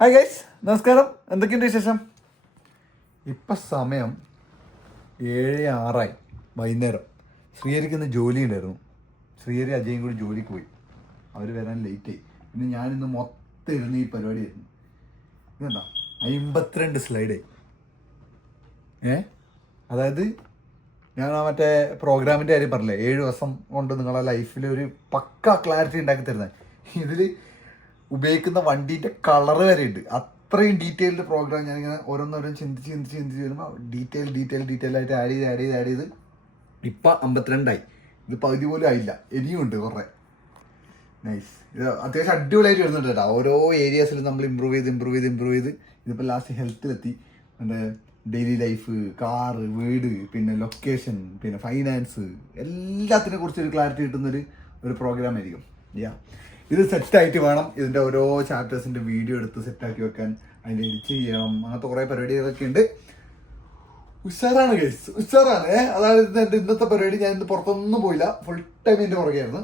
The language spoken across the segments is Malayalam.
ഹായ് ഗൈസ്, നമസ്കാരം. എന്തൊക്കെയുണ്ട് വിശേഷം? ഇപ്പം സമയം 7:06 വൈകുന്നേരം. ശ്രീഹരിക്ക് ഇന്ന് ജോലി ഉണ്ടായിരുന്നു. ശ്രീഹരി അജയും കൂടി ജോലിക്ക് പോയി. അവർ വരാൻ ലേറ്റായി. പിന്നെ ഞാനിന്ന് മൊത്തം ഇരുന്ന് ഈ പരിപാടിയായിരുന്നു. ഇതെന്താ 52 സ്ലൈഡായി. അതായത് ഞാൻ ആ മറ്റേ പ്രോഗ്രാമിൻ്റെ കാര്യം പറഞ്ഞില്ലേ, 7 ദിവസം കൊണ്ട് നിങ്ങളെ ലൈഫിൽ ഒരു പക്ക ക്ലാരിറ്റി ഉണ്ടാക്കി തരുന്നത്. ഇതിൽ ഉപയോഗിക്കുന്ന വണ്ടീൻ്റെ കളറ് വരെ ഉണ്ട്. അത്രയും ഡീറ്റെയിൽഡ് പ്രോഗ്രാം ഞാനിങ്ങനെ ഓരോന്നോരോന്ന് ചിന്തിച്ച് വരുമ്പോൾ ഡീറ്റെയിൽ ആയിട്ട് ആഡ് ചെയ്ത് ഇപ്പം 52 ഇത് പകുതി പോലും ആയില്ല. ഇനിയും ഉണ്ട് കുറേ. നൈസ്. ഇത് അത്യാവശ്യം അടിപൊളിയായിട്ട് വരുന്നുണ്ട് കേട്ടോ. ഓരോ ഏരിയാസിലും നമ്മൾ ഇമ്പ്രൂവ് ചെയ്ത് ഇതിപ്പോൾ ലാസ്റ്റ് ഹെൽത്തിലെത്തി. എൻ്റെ ഡെയിലി ലൈഫ്, കാറ്, വീട്, പിന്നെ ലൊക്കേഷൻ, പിന്നെ ഫൈനാൻസ്, എല്ലാത്തിനെ കുറിച്ച് ഒരു ക്ലാരിറ്റി കിട്ടുന്നൊരു പ്രോഗ്രാം ആയിരിക്കും. ഇത് സെറ്റായിട്ട് വേണം ഇതിൻ്റെ ഓരോ ചാപ്റ്റേഴ്സിൻ്റെ വീഡിയോ എടുത്ത് സെറ്റാക്കി വെക്കാൻ, അതിൻ്റെ എഡിറ്റ് ചെയ്യണം, അങ്ങനത്തെ കുറേ പരിപാടികളൊക്കെ ഉണ്ട്. ഉഷാറാണ് ഗൈസ്, ഉഷാറാണ്. അതായത് എൻ്റെ ഇന്നത്തെ പരിപാടി, ഞാൻ ഇന്ന് പുറത്തൊന്നും പോയില്ല, ഫുൾ ടൈം എൻ്റെ പുറകെയായിരുന്നു.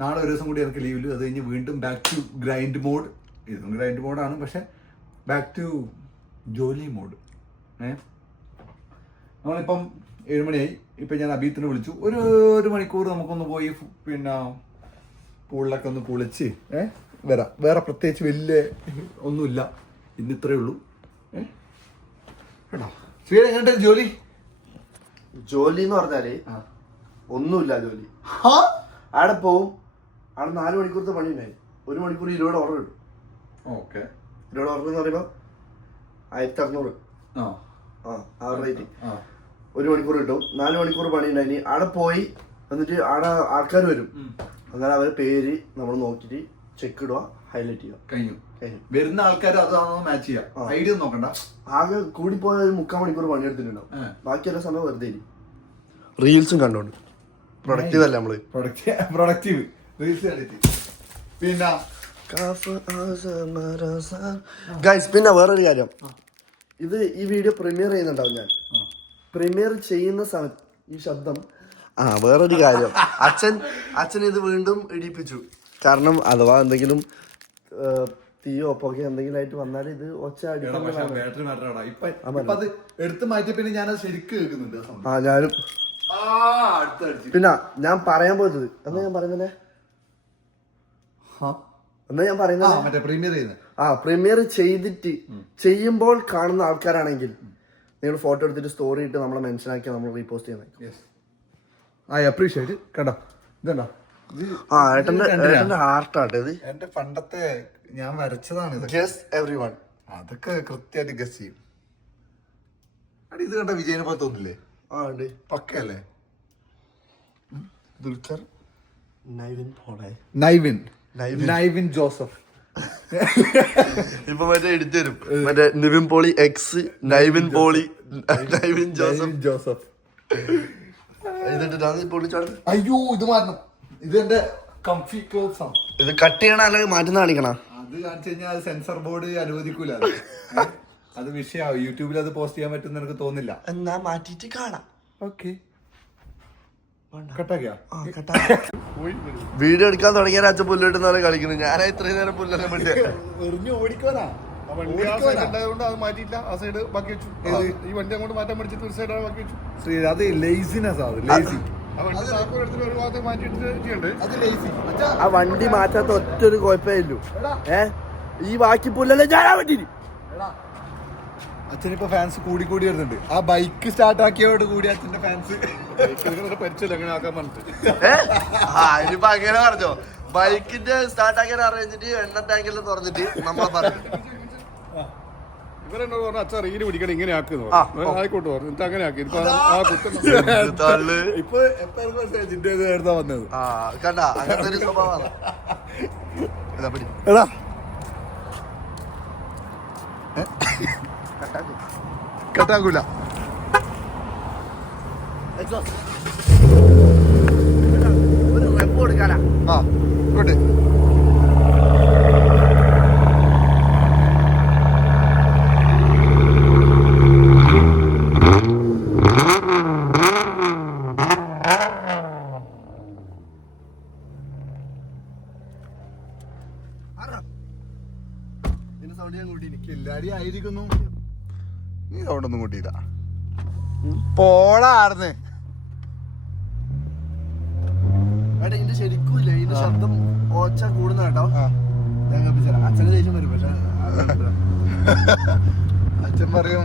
നാളെ ഒരു ദിവസം കൂടി എനിക്ക് ലീവിൽ, അത് കഴിഞ്ഞ് വീണ്ടും ബാക്ക് ടു ഗ്രൈൻഡ് മോഡ്. ഇതും ഗ്രൈൻഡ് മോഡാണ്, പക്ഷെ ബാക്ക് ടു ജോലി മോഡ്. നമ്മളിപ്പം 7 മണിയായി. ഇപ്പം ഞാൻ അബീത്തിനെ വിളിച്ചു. ഒരു മണിക്കൂർ നമുക്കൊന്ന് പോയി പിന്നെ പൂളിലൊക്കെ ഒന്ന് കുളിച്ച് വരാം. വേറെ പ്രത്യേകിച്ച് വലിയ ഒന്നുമില്ല, ഇന്ന് ഇത്രയേ ഉള്ളൂ. കേട്ടോ ശ്രീയുടെ എങ്ങനെയുണ്ട് ജോലി എന്ന് പറഞ്ഞാല് ഒന്നുമില്ല. ജോലി അവിടെ പോവും, അവിടെ 4 മണിക്കൂറത്തെ പണി ഉണ്ടായി. 1 മണിക്കൂർ 20 ഓർഡർ കിട്ടും. ഓക്കെ, 20 ഓർഡർ എന്ന് പറയുമ്പോൾ 1600 ആ റേറ്റ്. 1 മണിക്കൂർ കിട്ടും. 4 മണിക്കൂർ പണി ഉണ്ടായി. അവിടെ പോയി എന്നിട്ട് അവിടെ ആൾക്കാർ വരും. അങ്ങനെ അവരെ പേര് നമ്മൾ നോക്കിയിട്ട് ചെക്ക് ഇടുക, ഹൈലൈറ്റ് ചെയ്യുക, കഴിഞ്ഞു. വരുന്ന ആൾക്കാർ അതാണോ മാച്ച് ചെയ്യാം, ഐഡിയ നോക്കണ്ട. ആകെ കൂടിപ്പോയ ഒരു 3/4 മണിക്കൂർ പണിയെടുത്തിട്ടുണ്ടാവും. ബാക്കിയുള്ള സമയം വെറുതെ റീൽസും കണ്ടോണ്ട്. പ്രൊഡക്റ്റീവ് അല്ല നമ്മള്, പ്രൊഡക്റ്റീവ് റീൽസ് കണ്ടിട്ട്. പിന്നെ ഗൈസ്, പിന്നെ വേറൊരു കാര്യം, ഇത് ഈ വീഡിയോ പ്രീമിയർ ചെയ്യുന്നുണ്ടാവും. ഞാൻ പ്രീമിയർ ചെയ്യുന്ന സമയത്ത് ഈ ശബ്ദം വേറൊരു കാര്യം, അച്ഛൻ ഇത് വീണ്ടും ഇടിപ്പിച്ചു. കാരണം അഥവാ എന്തെങ്കിലും തീയോ പൊക്കെ എന്തെങ്കിലും ആയിട്ട് വന്നാൽ ഇത് ഒച്ച എടുത്ത് മാറ്റി. പിന്നെ ഞാനത് ശരിക്കും കേൾക്കുന്നുണ്ട്. ഞാനും പിന്നെ ഞാൻ പറയാൻ പോയത് എന്നാ ഞാൻ പറയുന്നത് പ്രീമിയർ ചെയ്തിട്ട് ചെയ്യുമ്പോൾ കാണുന്ന ആൾക്കാരാണെങ്കിൽ നിങ്ങൾ ഫോട്ടോ എടുത്തിട്ട് സ്റ്റോറി ഇട്ട് നമ്മളെ മെൻഷൻ ആക്കി നമ്മൾ റീപോസ്റ്റ് ചെയ്യുന്നത്. I appreciate. കേട്ടോ, ഇതെന്താ ഏട്ടന്റെ ആർട്ടാണ് ഇത്. എന്റെ പണ്ടത്തെ ഞാൻ വരച്ചതാണ് ഇത്. ഗസ് എവരിവൺ അതൊക്കെ കൃത്യമായിട്ട് ഗസ് ചെയ്യും. അടി ഇത് കണ്ട വിജയനെ പോലെ തോന്നില്ലേ? പക്കല്ലേ? ദുൽഖർ, നൈവിൻ ജോസഫ്. ഇപ്പൊ മറ്റേ എടുത്തു തരും, മറ്റേ നിവിൻ പോളി എക്സ് നൈവിൻ പോളി നൈവിൻ ജോസഫ്. അയ്യോ, ഇത് മാറ്റണം. ഇത് എന്റെ കംഫി ക്ലോത്ത്സ് ആണ്. ഇത് കട്ട് ചെയ്യണ അല്ലെങ്കിൽ മാറ്റുന്ന കാണിക്കണം. അത് കാണിച്ചു കഴിഞ്ഞാൽ അത് സെൻസർ ബോർഡ് അനുവദിക്കൂല. അത് വിഷയമാവും. യൂട്യൂബിൽ അത് പോസ്റ്റ് ചെയ്യാൻ പറ്റുമെന്ന് എനിക്ക് തോന്നില്ല. എന്നാ മാറ്റിട്ട് കാണാം. ഓക്കെ, കട്ടാക്കിയാ വീഡിയോ എടുക്കാൻ തുടങ്ങിയ അച്ഛൻ പുല്ലിട്ടുന്നാലും കളിക്കുന്നു. ഞാൻ ഇത്രയും നേരം പുല്ലെല്ലാം എറിഞ്ഞു ഓടിക്കാനാ. വണ്ടി ആ സൈഡ് ഉണ്ടായതുകൊണ്ട് അത് മാറ്റിയില്ല, ആ സൈഡ് ബാക്കി വെച്ചു. ഈ വണ്ടി അങ്ങോട്ട് മാറ്റാൻ പഠിച്ചിട്ട് ഒരു സൈഡ് ബാക്കി വെച്ചു. ശ്രീ, അത് ലേസിനെസ് ആണ്. ലേസി. ആ വണ്ടി താക്കോൽ എടുത്തിട്ട് ഒരു ഭാഗത്ത് മാറ്റിയിട്ട് ചെയ്യണ്ടേ? അത് ലേസി. ആ വണ്ടി മാറ്റാത്ത ഒറ്റൊരു കുഴപ്പമില്ലു. ഈ ബാക്കി പുല്ലല്ലേ ഞാനാ പറ്റി. അച്ഛനിപ്പോ ഫാൻസ് കൂടി വരുന്നുണ്ട്. ആ ബൈക്ക് സ്റ്റാർട്ട് ആക്കിയോട് കൂടി അച്ഛന്റെ ഫാൻസ് പരിചയമില്ല അങ്ങനെ ആക്കാൻ പറഞ്ഞിട്ട്. ഇനിയിപ്പോ അങ്ങനെ പറഞ്ഞോ, ബൈക്കിന്റെ സ്റ്റാർട്ട് ആക്കാൻ അറിഞ്ഞിട്ട് എണ്ണ ടാങ്കിൽ തുറന്നിട്ട് നമ്മളെ പറഞ്ഞു. ഇവരെന്നോട് പറഞ്ഞു അച്ഛൻ റീല് പിടിക്കണം, ഇങ്ങനെ ആക്കുന്നു. ആയിക്കോട്ട് പറഞ്ഞു. എന്നിട്ട് അങ്ങനെ ആക്കി. ഇപ്പൊ വന്നത് കണ്ട അങ്ങനത്തെ ഒരു സ്വഭാവമാണ്. എടാ കട്ടാക്കൂല. ഒരു റെപ്പ് കൊടുക്കാനാ. ഗുഡ്. സൗണ്ട് ഞാൻ കൂട്ടി കില്ലാടി ആയിരിക്കുന്നു. നീ സൗണ്ടൊന്നും കൂട്ടിയില്ല. പോടാർന്ന് ഏട്ടാ ഇതിന്റെ ശരിക്കും ഇല്ല, ഇതിന്റെ ശബ്ദം ഓച്ച കൂടുന്ന കേട്ടോ. ഞാൻ കപ്പിച്ചേരാം. അച്ഛനെ ദേഷ്യം വരും, പക്ഷെ അച്ഛൻ പറയും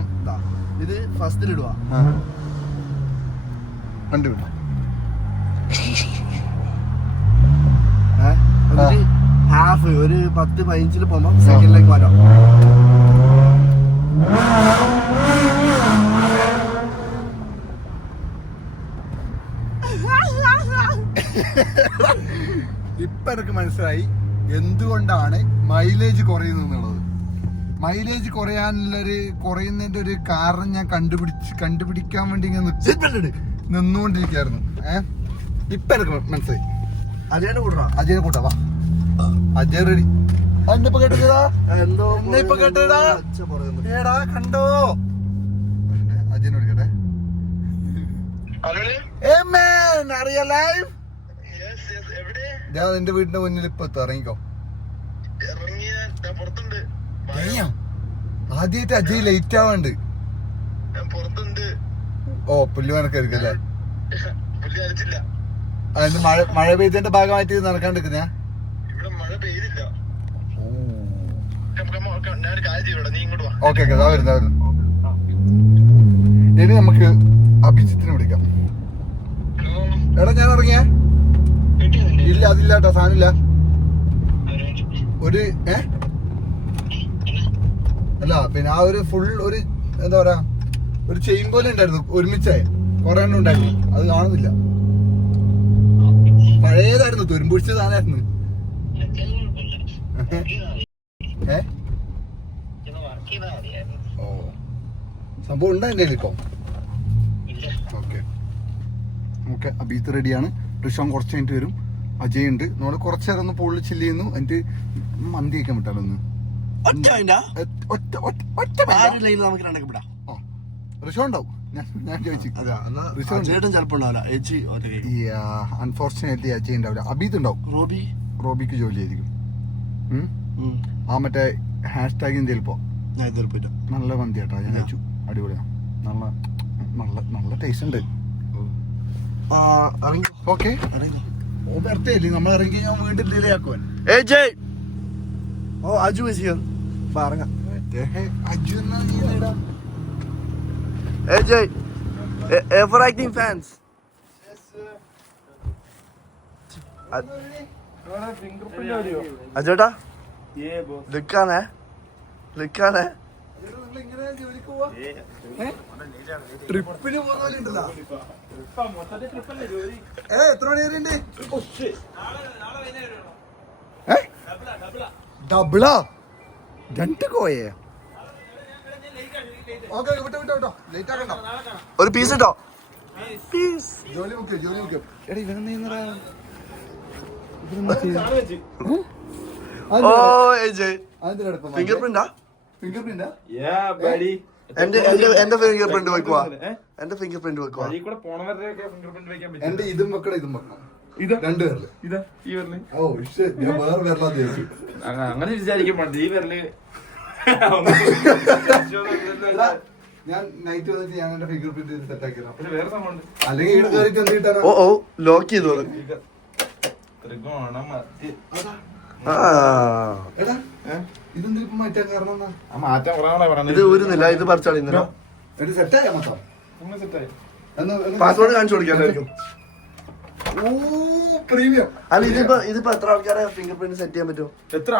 ഇത് ഫസ്റ്റിലിടുക. വണ്ടി വിട്ടു. ഹാഫ് ഒരു 10-15 പോകുമ്പോ സെക്കൻഡിലേക്ക് മാറ്റാം. ഇപ്പൊ എനിക്ക് മനസ്സിലായി എന്തുകൊണ്ടാണ് മൈലേജ് കുറയുന്നത്. മൈലേജ് കുറയുന്നതിന്റെ ഒരു കാരണം ഞാൻ കണ്ടുപിടിക്കാൻ വേണ്ടി ഇങ്ങനെ നിന്നുകൊണ്ടിരിക്കായിരുന്നു. ഇപ്പൊ എനിക്ക് മനസ്സിലായി. അജയനെ കൂട്ടാ, അജയനെ കൂട്ടാ. വാ അജയ് റെഡി. ഇപ്പൊ കേട്ടതാ, എന്തോ ഇപ്പൊ കേട്ടതാ. ഏടാ കണ്ടോ, അജയനെ വിളിക്കട്ടെ. ഞാൻ നിന്റെ വീടിന്റെ മുന്നിൽ ഇപ്പൊ ഇറങ്ങിക്കോ. ആദ്യമായിട്ട് അജയ് ലേറ്റ് ആവാണ്ട്. ഓ പുല്ലുവനക്കായിരിക്കും അല്ലേ? അതിന് മഴ പെയ്തതിന്റെ ഭാഗമായിട്ട് നടക്കാണ്ടിരിക്കുന്ന. ഓക്കെ വരുന്നു. ഇനി നമുക്ക് അഭിജിത്തിനെ വിളിക്കാം. എടാ ഞാൻ ഇറങ്ങിയ ഇല്ല, അതില്ല കേട്ടോ, സാധനമില്ല. ഒരു അല്ല പിന്നെ ആ ഒരു ഫുൾ ഒരു എന്താ പറയാ ഒരു ചെയിൻ പോലെ ഉണ്ടായിരുന്നു, ഒരുമിച്ചായി കുറെ എണ്ണം ഉണ്ടായിരുന്നു. അത് കാണുന്നില്ല. പഴയതായിരുന്നു, തുരുമ്പുടിച്ച സാധനമായിരുന്നു. ഓ സംഭവം ഉണ്ടോ എന്റെ ഇപ്പൊ? Okay okay. അബീത്ത് റെഡിയാണ്. ഋഷാൻ കുറച്ച് കഴിഞ്ഞിട്ട് വരും. അജയ് ഉണ്ട്. നമ്മൾ കുറച്ച് നേരം ഒന്ന് പൊള്ളി ചില്ല് ചെയ്യുന്നു. എന്നിട്ട് മന്തി കഴിക്കാൻ വിട്ടാലോ ഒന്ന്. ഋഷോ ഉണ്ടാവും. ഞാൻ ചോദിച്ചു. അൺഫോർച്ചുനേറ്റ്ലി അജയ് ഉണ്ടാവില്ല. അബീത്ത് ഉണ്ടാവും. റോബിക്ക് ജോലി ആയിരിക്കും. ആ മറ്റേ #ഹാഷ്ടാഗിന് ചിലപ്പോ. നല്ല മന്തി കേട്ടോ, ഞാൻ കഴിച്ചു. അടിപൊളിയാ. നല്ല ടേസ്റ്റ് ഉണ്ട്. ഓക്കെ വെറുതെ നമ്മൾ ഇറങ്ങി ഞാൻ വീണ്ടും ഡിലേ ആക്കുവാൻ. Aju is here. അജു എന്നാ നീ ഇടാ. AJ, Everacting fans. അജേട്ടാ ലുക്കാണേ. ട്രിപ്പിന് പോകുന്നവരുണ്ടല്ലോ. എത്ര മണി വരെ ഉണ്ട്? ഡബിളാ 2 കോയേ. ഓക്കെ വിട്ടോ ലേറ്റ് ആക്കണ്ട. ഒരു പീസ് ഇട്ടോ. ജോലി മുഖ്യം. എടാ ഇവനെന്താ ഫിംഗർ പ്രിന്റാ? എന്റെ ഫിംഗർ പ്രിന്റ് വെക്കുവാ. എന്റെ ഇതും വെക്കണം. രണ്ട് പേരില്. ഓ ഞാൻ വേറെ പേരിലാ ചോദിച്ചു. അങ്ങനെ വിചാരിക്കാൻ പാടില്ല. ഈ പേരില് ഞാൻ നൈറ്റ് വന്നിട്ട് ഞാൻ എന്റെ ഫിംഗർ പ്രിന്റ് സെറ്റ് ആക്കിയതാ. വേറെ സംഭവം അല്ലെങ്കിൽ ഇവിടെ കയറിട്ട് എന്ത് കിട്ടാനാ? ഓ ലോക്ക് ചെയ്തു. ഇതെന്ത് ഇപ്പൊ മാറ്റാൻ കാരണം എന്നാ? മാറ്റം കുറവാണ് ഇത് ഊരുന്നില്ല, ഇത് പറിച്ചാണ് ഇന്നലെ. സെറ്റായ മൊത്തം പാസ്വേഡ് കാണിച്ചു കൊടുക്കാൻ. പ്രീമിയം അല്ല ഇതിപ്പോ എത്ര ആൾക്കാരെ ഫിംഗർ പ്രിന്റ് സെറ്റ് ചെയ്യാൻ പറ്റും? എത്ര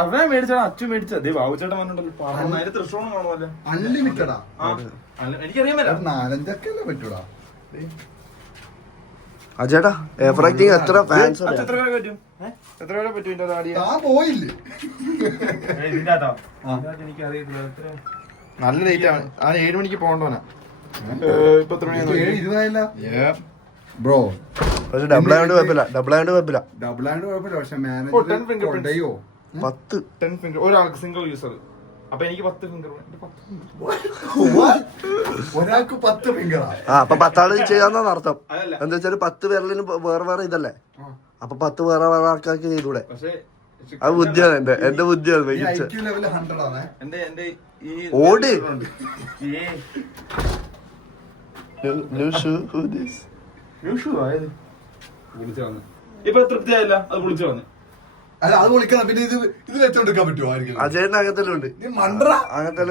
അവനെ മേടിച്ചാണ് അച്ചു മേടിച്ചത്. ബാബുച്ചേട്ടൻ പറഞ്ഞിട്ടുണ്ടല്ലോ തൃശ്ശൂർ കാണുമല്ലോ. അൺലിമിറ്റഡാ. എനിക്കറിയാൻ പറ്റാം. 4-5 അല്ലേ പറ്റൂടാ. അജേട്ടാ എവറാക്ടിങ് എത്ര ഫാൻസ്? എത്ര പേരെ പറ്റും? എത്ര പേരെ പറ്റും? പോയില്ലേ എനിക്കറിയത്തില്ല. നല്ല ലേറ്റ് ആണ്. ആ 7 മണിക്ക് പോകണ്ടോനാ. ഇപ്പൊ എത്ര മണിയാണ്? 7:20 ബ്രോ. പക്ഷെ ഡബിൾ ആയതുകൊണ്ട് കുഴപ്പമില്ല. പക്ഷെ മാനേജർ 10 ഫിംഗർ ഒരാൾക്ക് സിംഗിൾ യൂസർ. അപ്പൊ എനിക്ക് 10 ഫിംഗർ. ഒരാൾക്ക് 10 ഫിംഗറാ. അപ്പൊ 10 ആള് ചെയ്യാന്നാണ് അർത്ഥം. എന്താ വെച്ചാല് 10 വിരലിന് വേറെ ഇതല്ലേ. അപ്പൊ 10 വേറെ ആൾക്കാർക്ക് ചെയ്തൂടെ? പക്ഷെ അത് ബുദ്ധിയാണ് എന്റെ ബുദ്ധിയാണ് മികച്ച. ലെവൽ 100 ആണ്. എന്റെ ഈ ഓട് ഏ ഇപ്പൊ തൃപ്തിയായില്ല, അത് വിളിച്ചു വന്നു. അല്ല അത് വിളിക്കണം. പിന്നെ ഇത് വെച്ചോണ്ടിരിക്കാൻ പറ്റുമോ ആയിരിക്കും? അജയന്റെ അകത്തെല്ലാം ഉണ്ട്, നീ മണ്ടറ. അങ്ങനത്തെ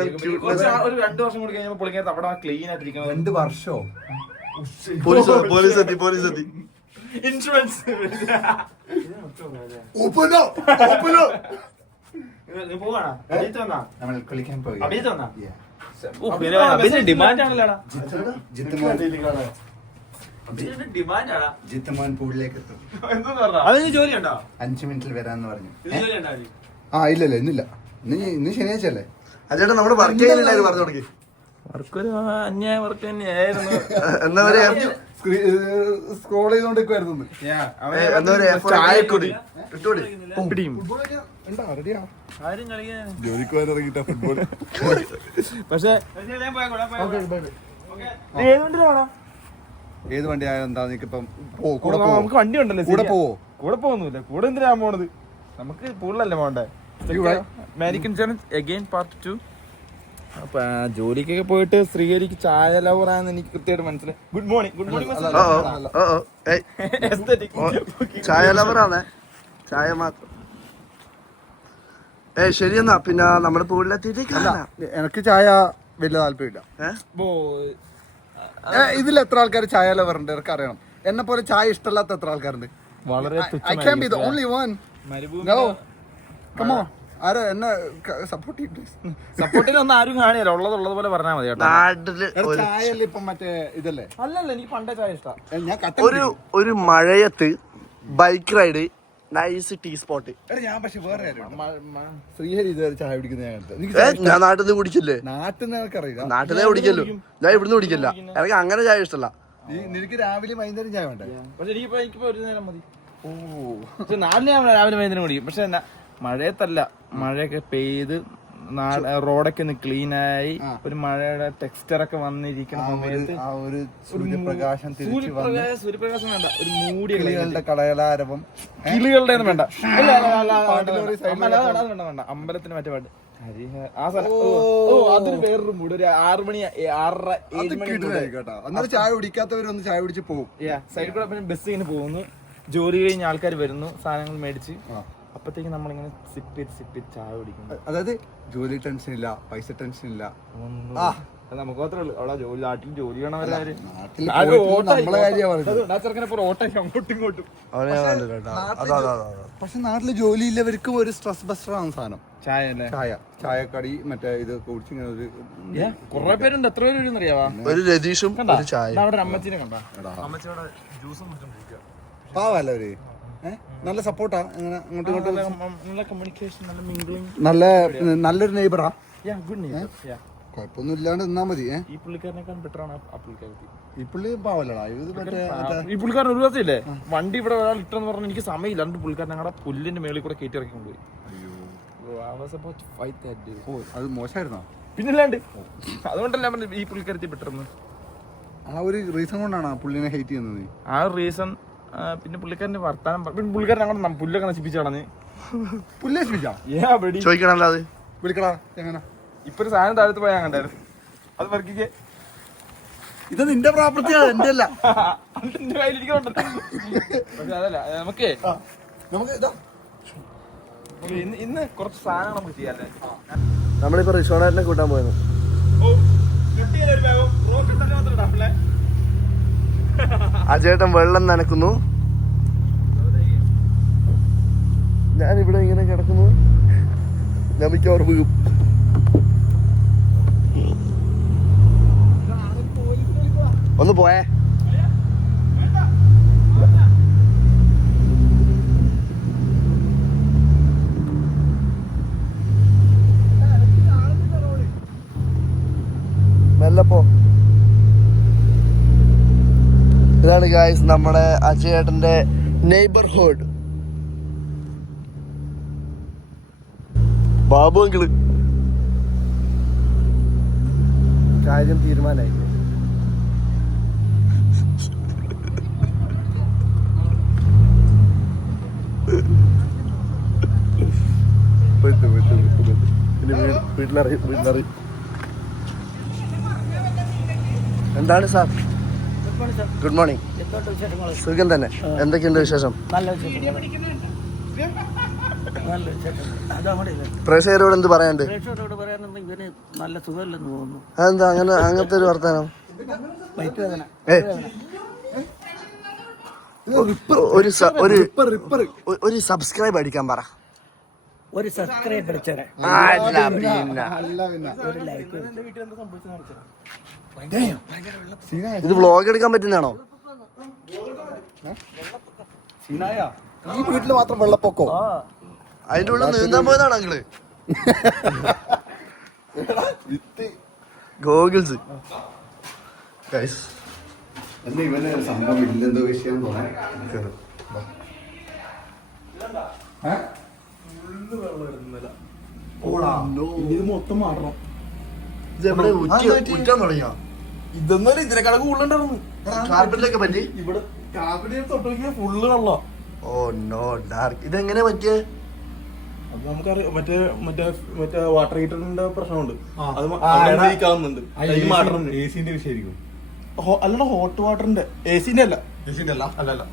ഒരു 2 വർഷം കൂടി കഴിഞ്ഞപ്പോ പൊളിക്കാൻ അവിടെ ക്ലീൻ ആയിട്ടിരിക്കണം. 2 വർഷോ? പോലീസ് എത്തി. ഇൻഷുറൻസ് ഓപ്പനോ നമ്മൾ കളിക്കാൻ പോയി. ഡിമാൻഡ് ആണല്ലോടാ. ജിത്തുമോൻ പൂളിലേക്ക് എത്തും. അതിന് ജോലി ഉണ്ടോ? 5 മിനിറ്റിൽ വരാന്ന് പറഞ്ഞു. ജോലി ഉണ്ടോ? ഇല്ലല്ലോ, ഇന്നില്ല. ഇന്ന് ശനിയാഴ്ച അല്ലേ? അജയേട്ടൻ നമ്മുടെ വർക്ക് ചെയ്യുന്നില്ലായിരുന്നു പറഞ്ഞു തുടങ്ങി. വർക്കൊരു അന്യായ വർക്ക് തന്നെയായിരുന്നു. എന്താ പറയാ, സ്ക്രോൾ ചെയ്തോണ്ടിരിക്കുവായിരുന്നു. ജോലിക്ക് പോകാൻ ഇറങ്ങിട്ട ഫുട്ബോൾ. പക്ഷേ ഏത് വണ്ടി ആയാലും എന്താ നിനക്കിപ്പം നമുക്ക് വണ്ടി ഉണ്ടല്ലോ, കൂടെ പോവോ? കൂടെ പോകുന്നില്ല. കൂടെ എന്തിനാ പോണത്? നമുക്ക് കൂടുതലല്ലേ പോണ്ടേ. American insurance again part 2. അപ്പൊ ജോലിക്കൊക്കെ പോയിട്ട് ശ്രീഹരിക്ക് ചായ ലവറാന്ന് എനിക്ക് കൃത്യമായിട്ട് മനസ്സിലായി. ഗുഡ് മോർണിംഗ് ചായ ലവറാണ്, ചായ മാത്രം. ശരിയെന്നാ, പിന്നെ നമ്മുടെ പൂളിലെത്തിയിട്ട് എനിക്ക് ചായ വലിയ താല്പര്യമില്ല. ഇതിൽ എത്ര ആൾക്കാർ ചായ ലവറുണ്ട് എനിക്ക് അറിയണം. എന്നെ പോലെ ചായ ഇഷ്ടമല്ലാത്ത എത്ര ആൾക്കാരുണ്ട്? വളരെ സപ്പോർട്ടിനൊന്നും ആരും കാണിയല്ല. ഉള്ളത് പോലെ പറഞ്ഞാൽ മതി കേട്ടോ. ചായ ഇപ്പം മറ്റേ ഇതല്ലേ? അല്ലല്ല, എനിക്ക് പണ്ടേ ചായ ഇഷ്ടം. ഞാൻ ഒരു മഴയത്ത് bike ride, nice tea spot. ഞാൻ പക്ഷെ വേറെ ശ്രീഹരി ഇതുവരെ ചായ കുടിക്കുന്ന ഞാൻ നാട്ടിൽ നിന്ന് കുടിച്ചില്ലേ? നാട്ടിൽ നിന്ന് എനിക്കറിയില്ല. നാട്ടിലെ കുടിക്കല്ലോ, ഞാൻ ഇവിടുന്ന് കുടിക്കില്ല. എനിക്ക് അങ്ങനെ ചായ ഇഷ്ടമല്ല. നിനക്ക് രാവിലെ വൈകുന്നേരം ചായ വേണ്ടേ? പക്ഷെ എനിക്കിപ്പോ ഒരു നേരം മതി. പക്ഷെ നാടിനെ രാവിലെ വൈകുന്നേരം കുടിക്കും. പക്ഷെ മഴയത്തല്ല, മഴയൊക്കെ പെയ്ത് റോഡൊക്കെ ഒന്ന് ക്ലീൻ ആയി ഒരു മഴയുടെ ടെക്സ്ചറൊക്കെ വന്നിരിക്കുന്ന സമയത്ത് സൂര്യപ്രകാശം സൂര്യപ്രകാശം വേണ്ട, ഒരു മൂടിയ കളയലാരവം കിളികളുടെ ഒന്നും വേണ്ട. വേണ്ട അമ്പലത്തിന് മറ്റേ പാട്ട് ആ സ്ഥലം. അതിന് വേറൊരു മൂട്. ഒരു 6 മണി 6:30 7 മണി ചായ കുടിക്കാത്തവരൊന്ന് ചായ കുടിച്ച് പോകും. സൈഡിൽ കൂടെ പിന്നെ ബസ് ഇങ്ങനെ പോകുന്നു. ജോലി കഴിഞ്ഞ് ആൾക്കാർ വരുന്നു, സാധനങ്ങൾ മേടിച്ച്. അപ്പത്തേക്ക് നമ്മളിങ്ങനെ സിപ്പ് ചെയ്ത് ചായ കുടിക്കുന്നു. അതായത് ജോലി ടെൻഷൻ ഇല്ല, പൈസ ടെൻഷൻ ഇല്ല. നമുക്ക് മാത്രമേ ഉള്ളൂ അവിടെ ജോലി. നാട്ടിൽ ജോലി ചെയ്യണവരാര് അങ്ങോട്ടും ഇങ്ങോട്ടും. പക്ഷെ നാട്ടില് ജോലി ഇല്ലവർക്കും ഒരു സ്ട്രെസ് ബസ്റ്റർ ആണ് സാധനം ചായ അല്ലേ? ചായക്കടി മറ്റേ ഇത് കുടിച്ചിങ്ങനെ ഒരു കുറെ പേരുണ്ട്. എത്ര പേര് അറിയാവാ? ഒരു രതീഷും ഒരു ചായ. അവിടെ അമ്മച്ചിനെ കണ്ടാ? അമ്മച്ചിയുടെ ജ്യൂസും പാവല്ലേ അവര്? നല്ല സപ്പോർട്ടാ, അങ്ങോട്ടും ഇങ്ങോട്ടും നല്ല കമ്മ്യൂണിക്കേഷൻ, നല്ല മിംഗ്ലിംഗ്, നല്ലൊരു നെയ്ബറാ. Good neighbour. കുഴപ്പമൊന്നും ഇല്ലാണ്ട് നിന്നാ മതി. ഈ പുള്ളിക്കാരനേക്കാൾ ബെറ്റർ ആണ് ആ പുള്ളിക്കാരത്തി. ഈ പുള്ളി പാവല്ലടാ. ഇത് ഈ പുള്ളിക്കാരൻ ഒരു ദിവസം ഇല്ലേ വണ്ടി ഇവിടെ ഒരാൾ ഇട്ടെന്ന് പറഞ്ഞാൽ എനിക്ക് സമയമില്ല. രണ്ട് പുള്ളിക്കാരൻ ഞങ്ങളുടെ പുല്ലിന്റെ മേളിൽ കൂടെ കയറ്റി ഇറക്കി കൊണ്ടുപോയി. അത് മോശമായിരുന്നോ? പിന്നല്ലാണ്ട് അതുകൊണ്ടല്ല ഈ പുള്ളിക്കാരത്തി ബെറ്റർ. ആ ഒരു റീസൺ കൊണ്ടാണ് പുള്ളിനെ ഹേറ്റ് ചെയ്യുന്നത്. ആ ഒരു റീസൺ. പിന്നെ പുള്ളിക്കാരന്റെ വർത്താനം, പുള്ളിക്കാരൻ ഞങ്ങളുടെ പുല്ലൊക്കെ നശിപ്പിച്ചു കളഞ്ഞ്. പുല്ല് നശിപ്പിച്ചാ ചോദിക്കണല്ലോ, അത് വിളിക്കടാ. എങ്ങനെ ഇപ്പൊ ഒരു സാധനം താഴത്ത് പോയാൽ കണ്ടായിരുന്നു. അത് വർക്കിക്ക് ഇത് നിന്റെ പ്രാപ്തിയാണ്, എന്റെ അല്ല. എന്റെ കയ്യിലിരിക്കുന്നുണ്ട്. പക്ഷെ അതല്ല, നമുക്ക് ഇന്ന് കുറച്ച് സാധനങ്ങൾ നമുക്ക് ചെയ്യാല്ലേ. നമ്മളിപ്പോ റിസോർട്ടിനെ കൂട്ടാൻ പോയത്. അജയേട്ടൻ വെള്ളം നനക്കുന്നു, ഞാനിവിടെ ഇങ്ങനെ കിടക്കുന്നു. നമുക്ക് ഓർ വീഴും. ഒന്ന് പോയേ. മെല്ലപ്പോ. ഇതാണ് ഗായ്സ് നമ്മുടെ അജയേട്ടന്റെ നെയ്ബർഹുഡ്. ബാബു അങ്കിള് കാര്യം തീരുമാനമായി. വീട്ടിലറി എന്താണ് സാർ? Good morning. സുഖം തന്നെ. എന്തൊക്കെയുണ്ട് വിശേഷം? പ്രേക്ഷകരോട് എന്ത് പറയാണ്ട്? നല്ല സുഖമില്ലെന്ന് തോന്നുന്നു. അതെന്താ അങ്ങനത്തെ ഒരു വർത്താനം? ഒരു സബ്സ്ക്രൈബ് അടിക്കാൻ പറ. ഒരു സബ്സ്ക്രൈബ് അടിച്ചേരെ. ഇത് വ്ളോഗ് എടുക്കാൻ പറ്റുന്നതാണോ? ഈ വീട്ടിൽ മാത്രം വെള്ളപ്പൊക്കോ? അതിന്റെ ഉള്ളിൽ നീന്താൻ പോയതാണോ നിങ്ങള്? ഗോഗിൾസ് എന്താ ഇവന് സംഭവം ഇല്ലെന്തോ വിഷയം തോന്നാൻ. ഇത് മൊത്തം മാറണം. ഉറ്റാൻ തുടങ്ങിയോ? ഇതൊന്നും ഇതിനെക്കാളെ കൂടുതലുണ്ടാവും. കാർപ്പറ്റിലൊക്കെ പറ്റി? ഇവിടെ കാപ്പിന്റെ തൊട്ട് ഫുള്ള് വെള്ളം. Oh no dark. ഇതെങ്ങനെ പറ്റിയേ? അത് നമുക്കറിയാം. മറ്റേ വാട്ടർ ഹീറ്ററിന്റെ പ്രശ്നമുണ്ട്. അത് ലീക്കാവുന്നുണ്ട്. ഏസിന്റെ വിഷയമായിരിക്കും. അല്ലടാ, ഹോട്ട് വാട്ടറിന്റെ. എസിന്റെ അല്ല. അല്ലല്ല,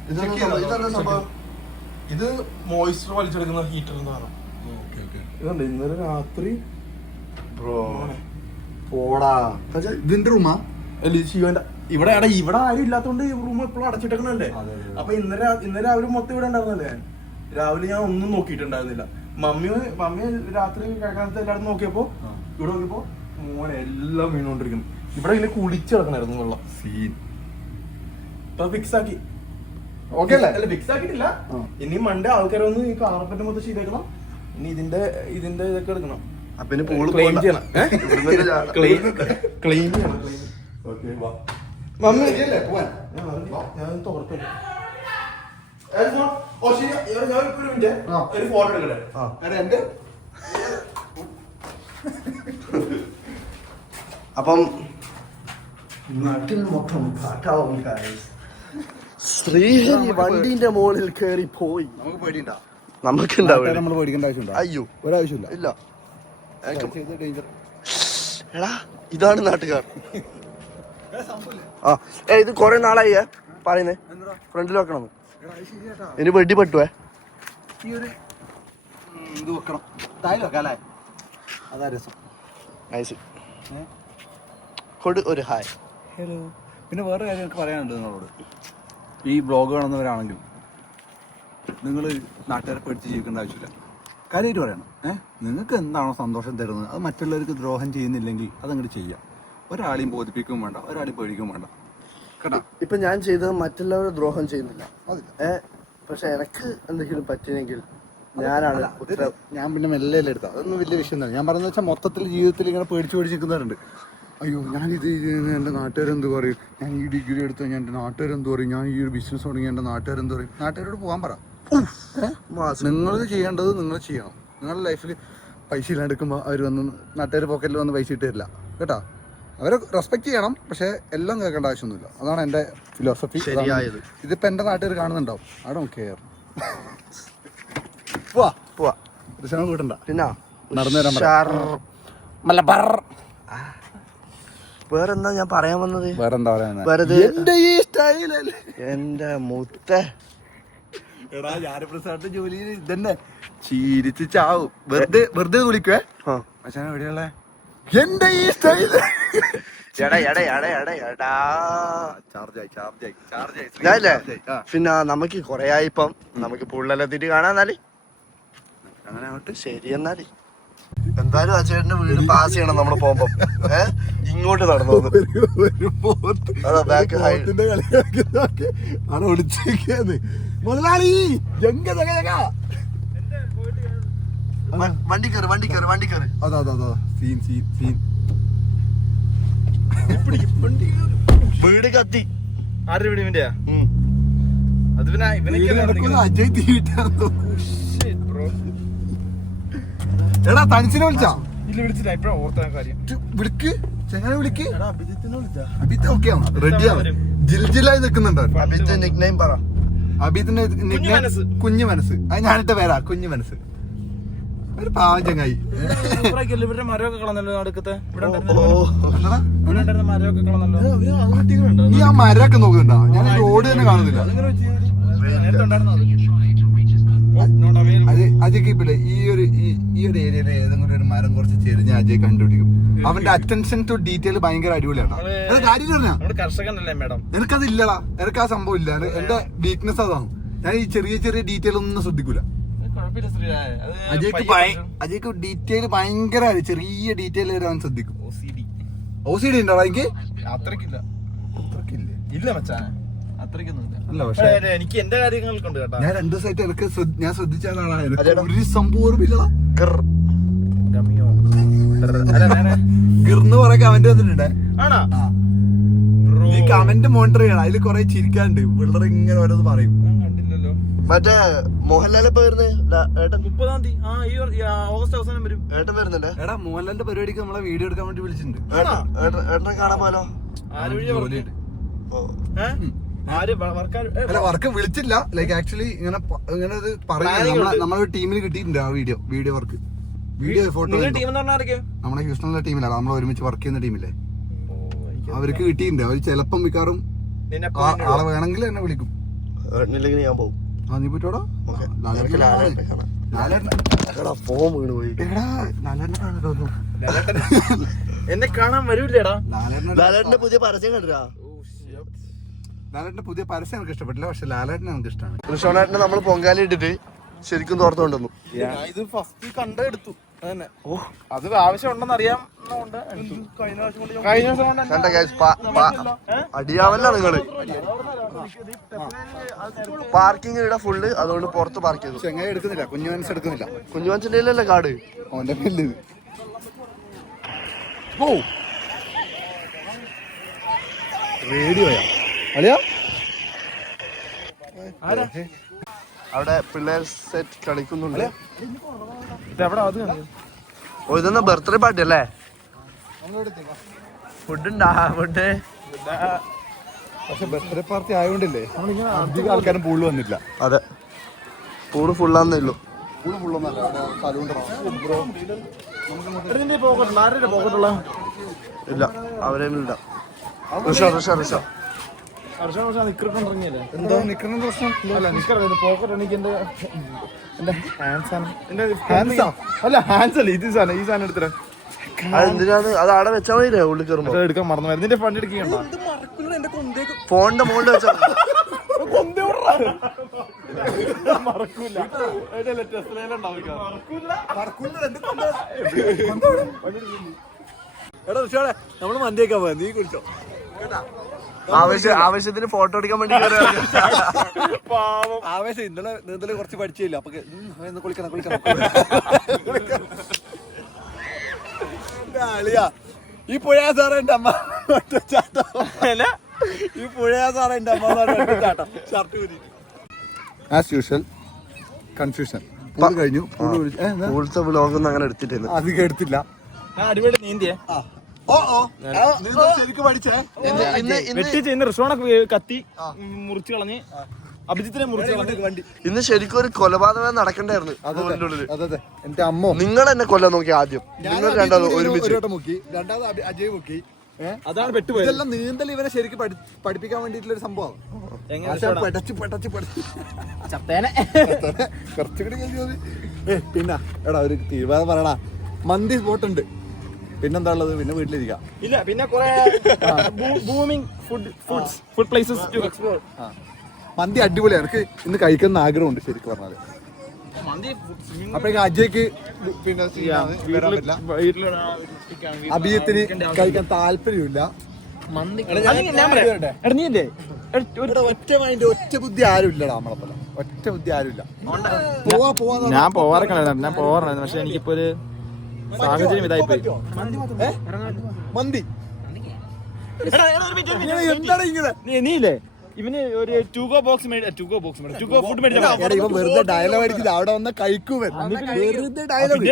ഇത് മോയിസ്ചർ വലിച്ചെടുക്കുന്ന ഹീറ്ററിന്റെ ആണ്. ഇതുണ്ട്. ഇന്നലെ രാത്രി പോടാ. ഇതിന്റെ റൂമാ? ശിവന്റെ ഇവിടെ ആരും ഇല്ലാത്തോണ്ട് റൂം എപ്പോഴും അടച്ചിട്ടേക്കണല്ലേ. അപ്പൊ ഇന്നലെ രാവിലെ മൊത്തം ഇവിടെ ഉണ്ടായിരുന്നല്ലേ. രാവിലെ ഞാൻ ഒന്നും നോക്കിയിട്ടുണ്ടായിരുന്നില്ല. മമ്മി രാത്രി കിടക്കാനത്ത് എല്ലായിടത്തും നോക്കിയപ്പോ ഇവിടെ നോക്കിയപ്പോ മോനെ എല്ലാം വീണുകൊണ്ടിരിക്കുന്നു. ഇവിടെ ഇങ്ങനെ കുളിച്ച് കിടക്കണായിരുന്നു വെള്ളം. സീൻ ഇപ്പൊ ഫിക്സ് ആക്കി. ഓക്കെ അല്ലേ? അല്ല, ഫിക്സ് ആക്കിയിട്ടില്ല. ഇനി മണ്ടേ ആൾക്കാരൊന്ന് ഈ കാർപ്പറ്റ് മൊത്തം ചെയ്തേക്കണം. ഇനി ഇതിന്റെ ഇതൊക്കെ എടുക്കണം. പിന്നെ പൂള് ക്ലെയിം ചെയ്യണം. ക്ലെയിം ചെയ്യണം. മമ്മി ഞാൻ തോർത്ത് ഒരു ഫോട്ടോ എടുക്കട്ടെ. അപ്പം നാട്ടിൽ മൊത്തം കാട്ടാവും. ശ്രീഹരി വണ്ടിന്റെ മുകളിൽ കയറി പോയി. നമുക്ക് പേടിയുണ്ടാ? നമുക്കുണ്ടാവും. നമ്മൾ പേടിക്കേണ്ട ആവശ്യമുണ്ടോ? അയ്യോ, ഒരാവശ്യമില്ല. ഇല്ല. എടാ, ഇതാണ് നാട്ടുകാർ. ഇത് കൊറേ നാളായി പറയുന്നേ ഫ്രണ്ടിൽ വെക്കണം. ഇനി വെടി പെട്ടുവേ. ഇത് വെക്കണം. താഴെ വെക്കാം അല്ലേ? അതാ രസം. നൈസ്. കൊടു ഒരു ഹായ്. ഹലോ. പിന്നെ വേറെ കാര്യം എനിക്ക് പറയാനുണ്ട് നിങ്ങളോട്. ഈ ബ്ലോഗ് കാണുന്നവരാണെങ്കിൽ നിങ്ങൾ നാട്ടുകാരെ പേടിച്ച് ജീവിക്കേണ്ട ആവശ്യമില്ല. കാര്യമായിട്ട് പറയണം. നിങ്ങൾക്ക് എന്താണോ സന്തോഷം തരുന്നത് അത് മറ്റുള്ളവർക്ക് ദ്രോഹം ചെയ്യുന്നില്ലെങ്കിൽ അതങ്ങോട്ട് ചെയ്യാം. ഒരാളെയും ബോധിപ്പിക്കുകയും വേണ്ട, ഒരാളെയും പേടിക്കുകയും വേണ്ട. കേട്ടോ? ഇപ്പൊ ഞാൻ ചെയ്തത് മറ്റുള്ളവരെ ദ്രോഹം ചെയ്യുന്നില്ല. പക്ഷെ എനക്ക് എന്തെങ്കിലും പറ്റിയെങ്കിൽ ഞാനാണ്. ഞാൻ പിന്നെ മെല്ലെ എടുത്താൽ അതൊന്നും വലിയ വിഷയം തന്നെ. ഞാൻ പറയുന്നത് വെച്ചാൽ മൊത്തത്തിൽ ജീവിതത്തിൽ ഇങ്ങനെ പേടിച്ച് നിൽക്കുന്നവരുണ്ട്. അയ്യോ, ഞാനിത് എൻ്റെ നാട്ടുകാരെന്ത് പറയും, ഞാൻ ഈ ഡിഗ്രി എടുത്താൽ ഞാൻ എൻ്റെ നാട്ടുകാരെന്ത് പറയും, ഞാൻ ഈ ഒരു ബിസിനസ് തുടങ്ങി എൻ്റെ നാട്ടുകാരെന്ത് പറയും. നാട്ടുകാരോട് പോകാൻ പറ. നിങ്ങൾ ചെയ്യേണ്ടത് നിങ്ങൾ ചെയ്യണം. നിങ്ങളുടെ ലൈഫിൽ പൈസ ഇല്ലാണ്ടെടുക്കുമ്പോൾ അവർ വന്ന് നാട്ടുകാർ പോക്കറ്റിൽ വന്ന് പൈസ ഇട്ട് തരില്ല. കേട്ടോ? അവരെ റെസ്പെക്ട് ചെയ്യണം, പക്ഷെ എല്ലാം കേൾക്കേണ്ട ആവശ്യമൊന്നുമില്ല. അതാണ് എൻ്റെ ഫിലോസഫി. ഇതിപ്പോൾ എൻ്റെ നാട്ടുകാർ കാണുന്നുണ്ടാവും. I don't care. പോവാ ദൃശ്യം കൂട്ടണ്ട. പിന്നെ നടന്നു തരാൻ വേറെന്താ ഞാൻ പറയാൻ വന്നത്? വേറെന്താ വെറുതെ എന്റെ ഈ സ്റ്റൈലല്ലേ എന്റെ മുത്ത. എടാ, ഞാനിപ്രസാദത്തെ ജോലിയിൽ ഇതന്നെ ചീരിച്ച് ചാവും. വെറുതെ വിളിക്കുവേ. പക്ഷേ എവിടെയുള്ള എന്റെ ഈ സ്റ്റൈല് പിന്നെ നമുക്ക് കൊറേ ആയിപ്പം നമുക്ക് പുള്ളെത്തിട്ട് കാണാന്നാല് അങ്ങനെ ആവട്ടെ. ശരി എന്നാല് എന്തായാലും ആ ചേട്ടന്റെ വീട് പാസ് ചെയ്യണം നമ്മള് പോകുമ്പോ. ഇങ്ങോട്ട് നടന്നു മുതലാളി വണ്ടി കയറി. അതാ സീൻ വീട് കത്തി. ആരുടെ വീടിന്റെ അത് പിന്നെ അജയ് തീറ്റാന്ന്. എടാ, തനിച്ചിനെ വിളിച്ചാ? ഇല്ല, വിളിച്ചില്ല. ഇപ്പഴാ ഓർത്ത കാര്യം. വിളിക്ക്, ചെങ്ങനെ വിളിക്ക്. അഭിജിത്തിനെ വിളിച്ചാ? അഭിത്ത് ഓക്കെയാണ്, റെഡിയാണ്, ജിൽജിലായി നിൽക്കുന്നുണ്ട്. അഭിജിത്ത് നിക്നെയിം പറ. അഭിജിത്തിന്റെ കുഞ്ഞു മനസ്സ്. അത് ഞാനിട്ട പേരാ, കുഞ്ഞു മനസ്സ്. ഒരു പാവം ചങ്ങായി. ഇവരുടെ മരമൊക്കെ കളഞ്ഞല്ലോ അടുക്കത്തെ ഇവിടെ ഉണ്ടായിരുന്ന മരമൊക്കെ കളഞ്ഞല്ലോ. നീ ആ മരമൊക്കെ നോക്കുന്നുണ്ടോ? ഞാൻ റോഡ് തന്നെ കാണുന്നില്ല. അജയ്ക്ക് ഇപ്പില്ലേ ഈ ഒരു ഏരിയയിൽ ഏതെങ്കിലും ഒരു മരം കുറച്ച് ചെരിഞ്ഞ അജയ് കണ്ടുപിടിക്കും. അവന്റെ അറ്റൻഷൻ ടു ഡീറ്റെയിൽ ഭയങ്കര അടിപൊളിയാണ്. കാര്യം പറഞ്ഞാ കർഷകനല്ലേ മേഡം? എനിക്കത് ഇല്ലടാ, എനിക്ക് ആ സംഭവം ഇല്ല. എന്റെ വീക്ക്നെസ് അതാണ്. ഞാൻ ഈ ചെറിയ ചെറിയ ഡീറ്റെയിൽ ഒന്നും ശ്രദ്ധിക്കൂല. അജയ്ക്ക് ഡീറ്റെയിൽ ഭയങ്കര ചെറിയ ഡീറ്റെയിൽ വരെ അവൻ ശ്രദ്ധിക്കും. OCD ഉണ്ടോടാ എനിക്ക്? അത്രക്കില്ല. ഇല്ല മച്ചാനെ, അത്രക്കൊന്നുമില്ല. അല്ല പക്ഷേ എനിക്ക് എന്റെ കാര്യങ്ങൾക്കുണ്ട് കേട്ടോ. ഞാൻ 2 ദിവസമായിട്ട് എനിക്ക് ഞാൻ ശ്രദ്ധിച്ചാലാണ് ഒരു സംഭവം ഇല്ലടാ. ഗിർന്ന് കുറെ കമന്റ് വന്നിട്ടുണ്ട്. ആണോ? നീ കമന്റ് മോണിറ്റർ ചെയ്യണം. അതില് കൊറേ ചിരിക്കാണ്ട് പിള്ളേർ ഇങ്ങനെ ഓരോന്ന് പറയും. കണ്ടില്ലല്ലോ. മറ്റേ മോഹൻലാൽ ഇപ്പൊ വരുന്നേ 30-ാം തീയതി ഓഗസ്റ്റ് അവസാനം വരും. ഏട്ടൻ വരുന്നുണ്ട്. എടാ മോഹൻലാലിന്റെ പരിപാടിക്ക് നമ്മളെ വീഡിയോ എടുക്കാൻ വേണ്ടി വിളിച്ചിട്ടുണ്ട്. ഏട്ടനെ കാണാൻ പോലോ. അല്ല വർക്ക് വിളിച്ചില്ല. ലൈക്ക് ആക്ച്വലി ഇങ്ങനെ ഇത് പറയാം. നമ്മളെ ടീമിന് കിട്ടിയിട്ടുണ്ട് ആ വീഡിയോ വർക്ക്. വീഡിയോ ഫോട്ടോ നമ്മളെ ഹ്യൂസ്റ്റണിലെ ടീമിലാണ്. നമ്മൾ ഒരുമിച്ച് വർക്ക് ചെയ്യുന്ന ടീമില്ലേ, അവർക്ക് കിട്ടിയിട്ടുണ്ട്. അവര് ചിലപ്പം മിക്കാറും ആളെ വേണമെങ്കിൽ എന്നെ വിളിക്കും. ഏട്ടനില്ലെങ്കിൽ ഞാൻ പോകും. ആ നീ പോയിട്ടോടാ. ഫോം വീണ് പോയി. എന്നെ കാണാൻ വരൂല്ലേടാ. ലാലേട്ടന്റെ പുതിയ പരസ്യം കണ്ടിരാ? ലാലേട്ടന്റെ പുതിയ പരസ്യം എനിക്ക് ഇഷ്ടപ്പെട്ടില്ല, പക്ഷെ ലാലേട്ടനെ എനിക്ക് ഇഷ്ടമാണ്. കൃഷ്ണേട്ടനെ നമ്മൾ പൊങ്കാലി ഇട്ടിട്ട് ശരിക്കും തോർത്തുകൊണ്ടുവന്നു. ഇത് ഫസ്റ്റ് കണ്ടെടുത്തു. അതന്നെ. അത് ആവശ്യം ഉണ്ടെന്ന് അറിയാം. കഴിഞ്ഞ വർഷം അടിയാവല്ല നിങ്ങള്. പാർക്കിംഗ് ഇവിടെ ഫുള്ള്, അതുകൊണ്ട് പുറത്ത് പാർക്ക് ചെയ്തു. ചെങ്ങായി എടുക്കുന്നില്ല, കുഞ്ഞുമനസ് എടുക്കുന്നില്ല. കുഞ്ഞുമൻസിന്റെ അല്ലേ കാട്? അവന്റെ പേരിൽ റേഡിയോയാ അളിയാ. അവിടെ പിള്ളേർ സെറ്റ് കളിക്കുന്നുണ്ട്. ഓ ഇതെന്നാ ബർത്ത്ഡേ പാർട്ടി അല്ലേ? ഫുഡ് ഉണ്ടാ? ഫുഡ് പക്ഷെ ബർത്ത്ഡേ പാർട്ടി ആയതുകൊണ്ടില്ലേ അധികം ആൾക്കാരും പൂള് വന്നില്ല. അതെ, പൂള് ഫുള്ളാന്നേ ഉള്ളൂ. പൂള് ഫുള്ളൊന്നല്ല. ഇല്ല, അവരേലും ഇല്ല. എന്താ നിക്കുന്ന പ്രശ്നം? എന്തിനാണ് അത് അവിടെ വെച്ചാൽ മതിയില്ലേ? ഉള്ളിൽ കയറുമ്പോ എടുക്കാൻ മറന്നു. നിന്റെ ഫണ്ട് എടുക്കണ്ട. ഫോണിന്റെ മുകളിൽ വെച്ചാൽ നമ്മള് മന്തിയൊക്കെ പോയാ നീ കുടിച്ചോ. ആവശ്യത്തിന് ഫോട്ടോ എടുക്കാൻ വേണ്ടി ആവേശം ഇന്നലെ നീന്തല് കുറച്ച് പഠിച്ചില്ല. അപ്പൊ കുളിക്കണം അളിയാ. ഈ പുഴയാ സാറേ എന്റെ അമ്മ ചാട്ടോ. ഈ പുഴയാ സാറേ എന്റെ അമ്മ ചാട്ടോ. ഷർട്ട് കൂടി ആസ് യൂഷ്വൽ കൺഫ്യൂഷൻ. പൂള് കഴിഞ്ഞു. പൂളത്തെ വ്ലോഗൊന്നും അങ്ങനെ എടുത്തിട്ടില്ല. അധികം എടുത്തില്ല. അടിപൊളി നീന്തിയേ. ശരിക്കും പഠിച്ചേ. വെട്ടിച്ച് റിസോണൊക്കെ കത്തി മുറിച്ച് കളഞ്ഞ് അഭിജിത്തിനെ മുറിച്ച് കളഞ്ഞ് വണ്ടി. ഇന്ന് ശരിക്കും ഒരു കൊലപാതകം നടക്കണ്ടായിരുന്നു. അതെ എന്റെ അമ്മ. നിങ്ങൾ എന്നെ കൊല്ലാൻ നോക്കി ആദ്യം. നിങ്ങൾ രണ്ടാമത് ഒരുമിച്ച് മുക്കി, രണ്ടാമത് അജയ് മുക്കി. അതാണ് പെട്ടുപോയത്. ഇതെല്ലാം നീന്തൽ ഇവനെ ശരിക്കും പഠിപ്പിക്കാൻ വേണ്ടിട്ടുള്ള ഒരു സംഭവം. പിന്നെ എടാ ഒരു തീരുമാനം പറയടാ. മന്തി സ്പോട്ട് ഉണ്ട്. പിന്നെന്താ ഉള്ളത്? പിന്നെ വീട്ടിലിരിക്കാം. ഇല്ല, പിന്നെ booming food places to explore. മന്തി അടിപൊളിയാണ്. എനിക്ക് ഇന്ന് കഴിക്കുന്ന ആഗ്രഹമുണ്ട് ശരിക്കും പറഞ്ഞാല്. അപ്പോഴേക്കും അജയ്ക്ക് പിന്നെ അഭിയത്തിന് കഴിക്കാൻ താല്പര്യമില്ല. ഒറ്റ ബുദ്ധി ആരും ഇല്ലടാ നമ്മളെപ്പോലെ. ഒറ്റ ബുദ്ധി ആരും ഇല്ല. ഞാൻ പോവാറുണ്ടായിരുന്നു. പക്ഷെ എനിക്കിപ്പോ ഒരു സാഹചര്യം ഇതായിപ്പോയി. മന്തി എന്താണ് ഇങ്ങനെ? നീയില്ലേ ഇവന് ഒരു ടുഗോ ഫുഡ് മേടിച്ചാൽ ഇവൻ വെറുതെ ഡയലോഗ് അടിച്ചില്ല. അവിടെ വന്ന കഴിക്കുവൻ വെറുതെ ഡയലോഗ്.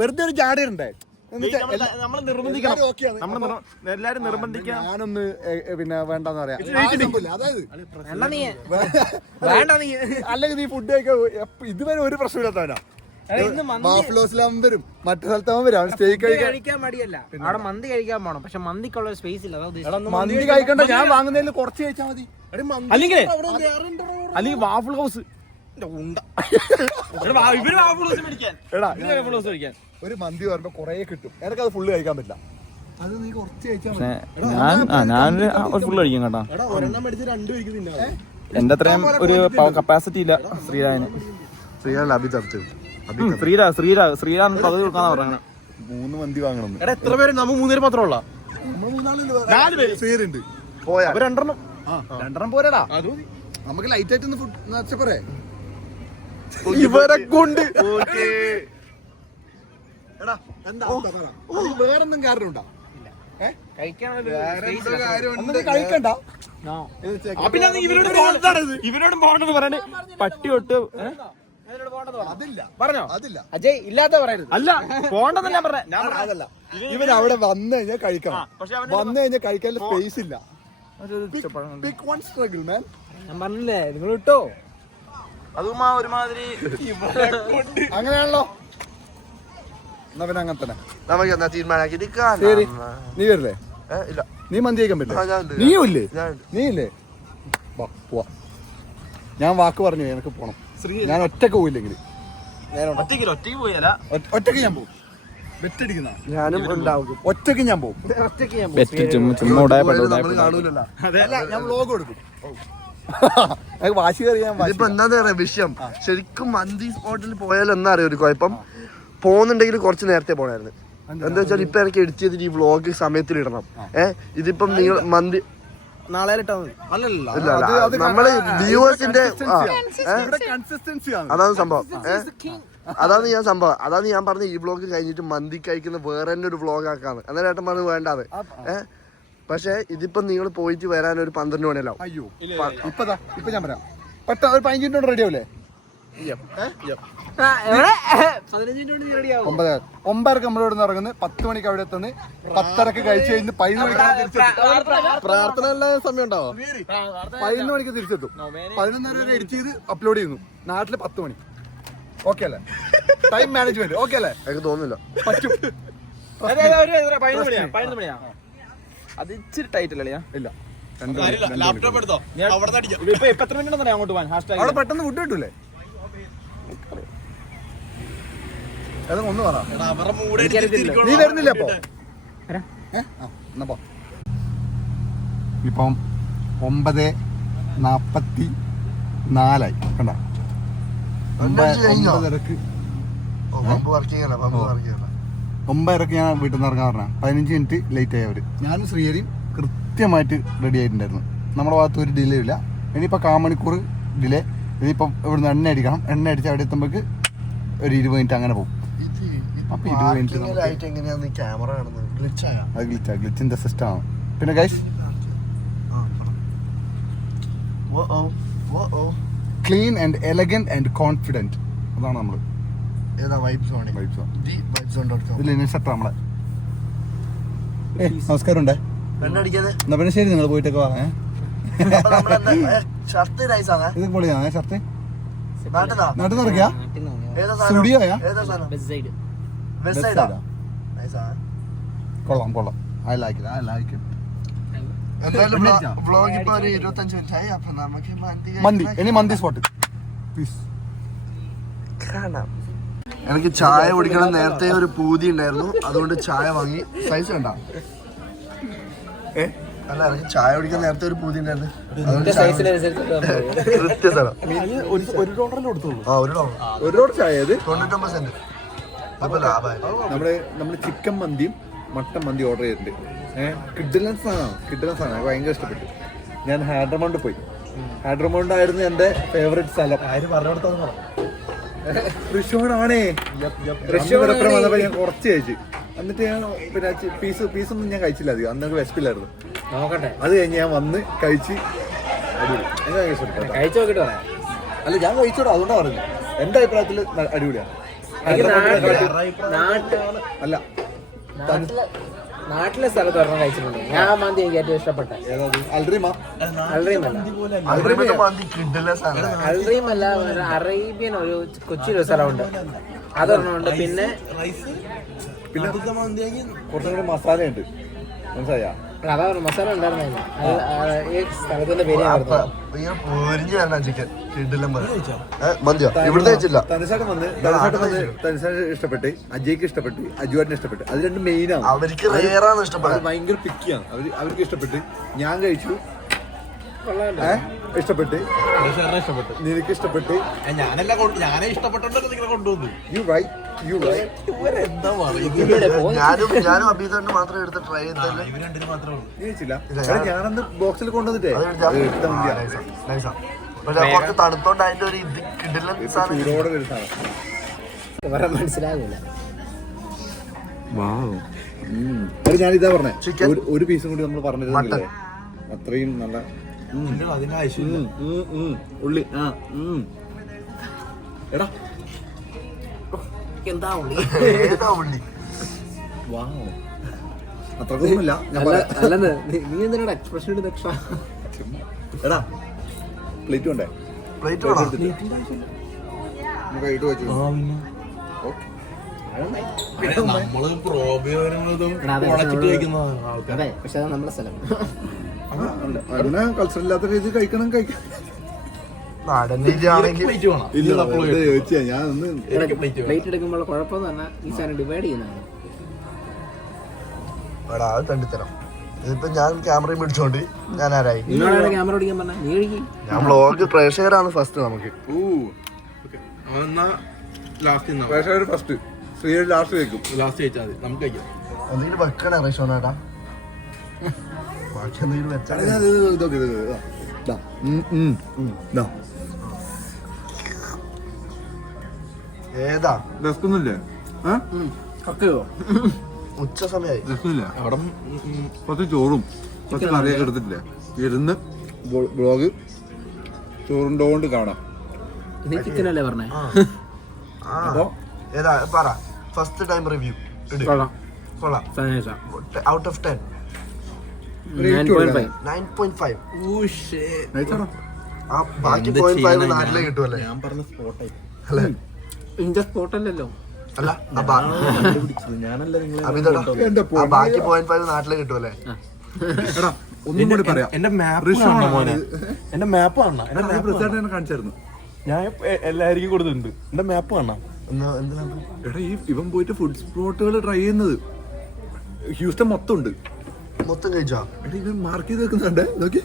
വെറുതെ ഒരു ജാടയുണ്ടേ. നമ്മള് നിർബന്ധിക്കണം. എല്ലാരും നിർബന്ധിക്കാം. ഞാനൊന്ന് പിന്നെ വേണ്ടെന്ന് പറയാം. അല്ലെങ്കിൽ നീ ഫുഡ് കഴിക്കാൻ ഇതുവരെ ഒരു പ്രശ്നമില്ലാത്തവനാ. ബാഫ്ലോസിലാവുമ്പോ വരും, മറ്റു സ്ഥലത്താവുമ്പോ വരും. അവൻ സ്റ്റേക്ക് കഴിക്കാൻ കഴിക്കാൻ മടിയല്ല, അവിടെ മന്തി കഴിക്കാൻ പോണം. പക്ഷെ മന്തിക്കുള്ള സ്പേസ് ഇല്ല, അതാ ഉദ്ദേശിച്ചത്. മന്തി കഴിക്കണ്ട, ഞാൻ വാങ്ങുന്നതിൽ കുറച്ച് കഴിച്ചാൽ മതി. അല്ലെങ്കിൽ വാഫിൾ ഹൗസ് എടാ ഒരു മന്തി പറയുമ്പോ കൊറേ കിട്ടും, എനിക്കത് ഫുള്ള് കഴിക്കാൻ പറ്റില്ല. അത് നീ കുറച്ച് കഴിച്ചാൽ മതി. ഞാൻ ഫുള്ള് കഴിക്കും കേട്ടോ. ഒരെണ്ണം മേടിച്ച് 2 പേർക്ക് തിന്നാം. എന്റെ അത്രയും ഒരു കപ്പാസിറ്റി ഇല്ല ശ്രീരാജിന്. ശ്രീരാജ് അഭി തടുത്തു. ശ്രീരാജ് പകുതി കൊടുക്കാന്നാ പറയണേ. 3 മന്തി വാങ്ങണം. എടാ എത്ര പേര്? നമ്മൾ 3 പേര് മാത്രമുള്ള 4 പേര് സീറുണ്ട്. പോയാ അപ്പൊ 2 എണ്ണം പോരാടാ. നമുക്ക് ലൈറ്റ് ആയിട്ട് ഒന്ന് ഫുഡ് നച്ചപ്പോരേ. ഇവരെ കൊണ്ട് എടാ എന്താ വേറെന്തും കാരണമുണ്ടോ? കഴിക്കണ്ട. ഇവരോട് പോകണ്ടെന്ന് പറയണേ. പട്ടി തൊട്ട് അതില്ല, പറഞ്ഞോ? അതില്ല. അജയ് ഇല്ലാത്ത പറയരുത്. അല്ല പോകണ്ടെന്ന് ഞാൻ പറഞ്ഞ. അതല്ല, ഇവൻ അവിടെ വന്നു കഴിഞ്ഞാൽ കഴിക്കണം. വന്നു കഴിഞ്ഞാൽ കഴിക്കാൻ സ്പേസ് ഇല്ല. Pick one struggle, man. ഞാൻ പറഞ്ഞില്ലേ, നിങ്ങൾ ഇട്ടോ. അതും ഒരുമാതിരി അങ്ങനെയാണല്ലോ. എന്നാ പിന്നെ അങ്ങനെ തന്നെ നമുക്ക് എന്നാ തീരുമാനാക്കി നിൽക്കാം. ശരി. നീ വരില്ലേ? ഇല്ല, നീ മന്തി കഴിക്കാൻ പറ്റില്ല? ഞാനുണ്ട്. നീയും ഇല്ലേ? ഞാനുണ്ട്. നീ ഇല്ലേ? പോവാ. ഞാൻ വാക്ക് പറഞ്ഞു എനിക്ക് പോണം. ഞാൻ ഒറ്റക്ക് പോയില്ലെങ്കിൽ ഒറ്റയ്ക്ക് പോയല്ല. ഒറ്റക്ക് ഞാൻ പോകും. വെറ്റടിക്കുന്ന ഞാനും ഉണ്ടാവും. ഒറ്റക്ക് ഞാൻ പോകും. നമ്മള് കാണൂലല്ലോ. ഞാൻ വ്ലോഗ് കൊടുക്കും. വാശി കയറി ഞാൻ ഇതിപ്പോ എന്താന്ന് പറയാ വിഷയം. ശരിക്കും മന്തി സ്പോട്ടിൽ പോയാൽ എന്നാ അറിയാം ഒരു കുഴപ്പം. പോകുന്നുണ്ടെങ്കിൽ കുറച്ച് നേരത്തെ പോണായിരുന്നു. എന്താ വെച്ചാൽ ഇപ്പൊ എനിക്ക് എഡിറ്റ് ചെയ്തിട്ട് ഈ വ്ലോഗ് സമയത്തിൽ ഇടണം. ഇതിപ്പം നിങ്ങൾ മന്തി നാളെ ഇട്ടാ മതി. ഇല്ല നമ്മള് വ്യൂവേഴ്സിന്റെ കൺസിസ്റ്റൻസി ആണ്. അതാണ് സംഭവം. അതാണ് ഞാൻ പറഞ്ഞ ഈ വ്ലോഗ് കഴിഞ്ഞിട്ട് മന്തി കഴിക്കുന്ന വേറെ തന്നെ ഒരു വ്ലോഗ് ആക്കാന്ന്. അന്നേരം ഏട്ടൻ പറഞ്ഞത് വേണ്ടാതെ. പക്ഷെ ഇതിപ്പം നിങ്ങൾ പോയിട്ട് വരാൻ ഒരു 12 മണിയല്ലാവും. അയ്യോ ഇപ്പൊ ഞാൻ പറയാം. പെട്ടെന്ന് ഒരു 15 മിനിറ്റ് റെഡി ആവൂലേ? 9:30 നമ്മൾ ഇവിടെ നിന്ന് ഇറങ്ങുന്നത്, 10 മണിക്ക് അവിടെ എത്തുന്നത്, 10:30 കഴിച്ചു കഴിഞ്ഞ് 11 മണിക്ക് തിരിച്ചെത്തും. പ്രാർത്ഥന അല്ലാതെ സമയം ഉണ്ടാവോ? 11 മണിക്ക് തിരിച്ചെത്തും. 11:30 വരെ എഡിറ്റ് ചെയ്ത് അപ്ലോഡ് ചെയ്യുന്നു. നാട്ടില് 10 മണി. ഓക്കെ അല്ലേ? ടൈം മാനേജ്മെന്റ് ഓക്കെ അല്ലേ? എനിക്ക് തോന്നുന്നില്ല പറ്റും. 11 മണിയാ. അത് ഇച്ചിരി ടൈറ്റ് അല്ലേ? ഇല്ല, ലാപ്ടോപ്പ് എടുത്തോ. ഇപ്പൊ എത്ര മിനിറ്റ് അങ്ങോട്ട് പോകാൻ? അവിടെ പെട്ടെന്ന് ഫുഡ് കിട്ടൂലേ? ഒന്ന് പറ. നീ വരുന്നില്ല അപ്പൊ? ഇപ്പം 9:44 കണ്ട. 9:30 ഞാൻ വീട്ടിൽ നിന്ന് ഇറങ്ങാൻ പറഞ്ഞ 15 മിനിറ്റ് ലേറ്റ് ആയി അവര്. ഞാനും ശ്രീഹരിയും കൃത്യമായിട്ട് റെഡി ആയിട്ടുണ്ടായിരുന്നു. നമ്മുടെ ഭാഗത്ത് ഒരു ഡിലേ ഇല്ല. ഇനിയിപ്പോൾ 1/4 മണിക്കൂർ ഡിലേ. ഇനിയിപ്പം ഇവിടുന്ന് എണ്ണ അടിക്കണം. എണ്ണ അടിച്ച് അവിടെ എത്തുമ്പോഴേക്ക് ഒരു 20 മിനിറ്റ് അങ്ങനെ പോകും. അപ്പൊ 20 മിനിറ്റ് അത് ഗ്ലിച്ചിന്റെ സിസ്റ്റം ആണ്. പിന്നെ guys clean and elegant and confident, അതാണ് നമ്മള്. ഇതിലിനിഷട്ടാ നമ്മളെ. നമസ്കാരം ഉണ്ടേ. എന്നാ പിന്നെ ശരി, നിങ്ങൾ പോയിട്ടൊക്കെ വാ. ഇത് പൊളിയാണ് ഷർട്ട്. നാട്ടിൽ നിറക്കിയാ സ്റ്റുഡിയോയാ? കൊള്ളാം. I like it. മന്തി, ഇനി മന്തി സ്പോട്ട് പ്ലീസ്. എനിക്ക് ചായ കുടിക്കണം നേരത്തെ ഒരു പൂതി ഉണ്ടായിരുന്നു, അതുകൊണ്ട് ചായ വാങ്ങി. സൈസ് കണ്ട? അല്ല, എനിക്ക് ചായ കുടിക്കാൻ നേരത്തെ ഒരു പൂതി ഉണ്ടായിരുന്നു, അതുകൊണ്ട് കൃത്യസ്ഥലം. ഒരു ഡോളറിൽ കൊടുത്തോളൂ. ഒരു ഡോളർ ചായ 99 സെന്റ്. അപ്പൊ ലാഭമായി. നമ്മള് ചിക്കൻ മന്തിയും മട്ടൻ മന്തി ഓർഡർ ചെയ്തിട്ടുണ്ട്. കിഡിലൻ സാധനമാണ്, ഭയങ്കര ഇഷ്ടപ്പെട്ടു. ഞാൻ ഹൈദരാബാദിൽ പോയി. ഹൈദരാബാദിലായിരുന്നു എന്റെ ഫേവറേറ്റ് സ്ഥലം. തൃശ്ശൂരാണേ. തൃശ്ശൂർ വന്നപ്പോ ഞാൻ കുറച്ച് കഴിച്ചു. എന്നിട്ട് ഞാൻ പിന്നെ പീസൊന്നും ഞാൻ കഴിച്ചില്ല അധികം. അന്ന് വിശപ്പില്ലായിരുന്നു. അത് കഴിഞ്ഞ് ഞാൻ വന്ന് കഴിച്ച് കഴിച്ചു. അല്ല, ഞാൻ കഴിച്ചോടാ, അതുകൊണ്ടാ പറഞ്ഞു. എന്റെ അഭിപ്രായത്തില് അടിപൊളിയാണ്. അല്ല, നാട്ടിലെ സ്ഥലത്ത് ഒരെണ്ണം കഴിച്ചിട്ടുണ്ട്. ഞാൻ മന്തി എനിക്ക് ഏറ്റവും ഇഷ്ടപ്പെട്ട അൽറീം അല്ല, അറേബ്യൻ ഒരു കൊച്ചിയിലൊരു സ്ഥലമുണ്ട്. അതൊരെണ്ണമുണ്ട്. പിന്നെ പിന്നെ കുറച്ചും കൂടി മസാലയുണ്ട്, മനസ്സിലായ? അതാ മസാല ഉണ്ടായിരുന്നില്ല. ഈ സ്ഥലത്തിന്റെ പേര് ഞാൻ പറഞ്ഞത്. പൊരിഞ്ഞു തരണം ചിക്കൻ കിടിലം മന്തിയോ ഇവിടുത്തെ വെച്ചില്ല. തനിഷാട് ഇഷ്ടപ്പെട്ട്, അജയ്ക്ക് ഇഷ്ടപ്പെട്ട്, അജുവാട്ടിന് ഇഷ്ടപ്പെട്ട്. അത് രണ്ട് മെയിനാണ്. അവർക്ക് റേറാണ് ഇഷ്ടപ്പെട്ടത്. ഭയങ്കര പിക്കിയാണ് അവർക്ക് ഇഷ്ടപ്പെട്ട്. ഞാൻ കഴിച്ചു, ഇഷ്ടപ്പെട്ട്, നിനക്ക് ഇഷ്ടപ്പെട്ട്. ഞാനേ ഇഷ്ടപ്പെട്ടോ കൊണ്ടുവന്നു. ഞാനും അഭിതന്നെ മാത്രമേ എടുത്ത് ട്രൈ ചെയ്തില്ല. ഞാനന്ന് ബോക്സിൽ കൊണ്ടുവന്നിട്ടേ കുറച്ച് തണുത്തോണ്ട് അതിന്റെ ഒരു ഇത് കിടിലൻ സാധനം. ചൂടോടെ ഒരു സാധനം. വേറെ മനസ്സിലാകില്ല. ഞാനിതാ പറഞ്ഞേ, ചിക്കൻ ഒരു പീസും കൂടി നമ്മൾ പറഞ്ഞിരുന്നില്ലേ, അത്രയും നല്ല ഉള്ളി. എടാ എന്താ ഉള്ളി? ഏതാ ഉള്ളി? അത്രക്കൊന്നുമില്ല. അല്ലെന്ന് നീ എന്തിനാണ് എക്സ്പ്രഷൻ എടുത്ത് എക്സ്ട്രാ? എടാ പ്ലേറ്റ് വേണ്ടേ? പ്ലേറ്റ് വേണം. കൈയിട്ട് വെച്ചു. അതെ, പക്ഷെ അത് നമ്മുടെ സ്ഥലം. അങ്ങനെ കൾച്ചർ ഇല്ലാത്ത രീതി കഴിക്കണം. നാടൻ രീതിയാണെങ്കിൽ ചോദിച്ചാ ഞാൻ ഒന്ന് പ്ലേറ്റ് എടുക്കുമ്പോൾ കുഴപ്പമെന്ന് പറഞ്ഞാൽ ഈ സാധനം ഡിവൈഡ് ചെയ്യുന്നതാണ്. അത് കണ്ടിത്തരാം. ഇതിപ്പോ ഞാൻ ക്യാമറയും പിടിച്ചോണ്ട് ഞാൻ ആരായി? നിന്നോടാണ് ക്യാമറ ഓടിക്കാൻ പറഞ്ഞാൽ നീ ഒഴുകി. ഞാൻ വ്ളോഗ് പ്രേക്ഷകരാണ് ഫസ്റ്റ്. നമുക്ക് ഫസ്റ്റ് ലാസ്റ്റ് വെക്കും. എന്തെങ്കിലും വെക്കണേ റേഷോനാട്ടാ? ബാക്കി എന്തെങ്കിലും വെച്ചാൽ ഏതാ രസമൊന്നുമില്ലേ? ഉച്ച സമയമായി. രസമില്ല. അവിടെ കുറച്ച് ചോറും കുറച്ച് കറിയൊക്കെ എടുത്തിട്ടില്ലേ, ഇരുന്ന് ബ്ലോഗ് ചോറുണ്ടോണ്ട് കാണാം. നീ ചിക്കനല്ലേ പറഞ്ഞേ? ഏതാ പറ. First time review. കൊള്ളാം. Out of 10 9.5. ആ ബാക്കി 0.5 നാട്ടിലേ കിട്ടുമല്ലേ? ഞാൻ പറഞ്ഞ സ്പോട്ടായി അല്ലേ? ഇന്റെ സ്പോട്ടല്ലല്ലോ. അല്ല ഞാനല്ല നിങ്ങളെ ബാക്കി 0.5 നാട്ടിലേ കിട്ടുമല്ലേ? എടാ ഒന്നും കൂടി പറയാം. എന്റെ മാപ്പ് മോനെ, എന്റെ മാപ്പ് കാണാം. കാണിച്ചായിരുന്നു. ഞാൻ എല്ലാവർക്കും കൊടുത്തിട്ടുണ്ട്. എന്റെ മാപ്പ് കാണാം. എടാ ഇവൻ പോയിട്ട് ഫുഡ് സ്പോട്ടുകൾ ട്രൈ ചെയ്യുന്നത് ഹ്യൂസ്റ്റൺ മൊത്തം ഉണ്ട്. മൊത്തം കഴിച്ചാ? എടാ ഇവൻ മാർക്ക് ചെയ്ത് വെക്കുന്നുണ്ട്. നോക്കി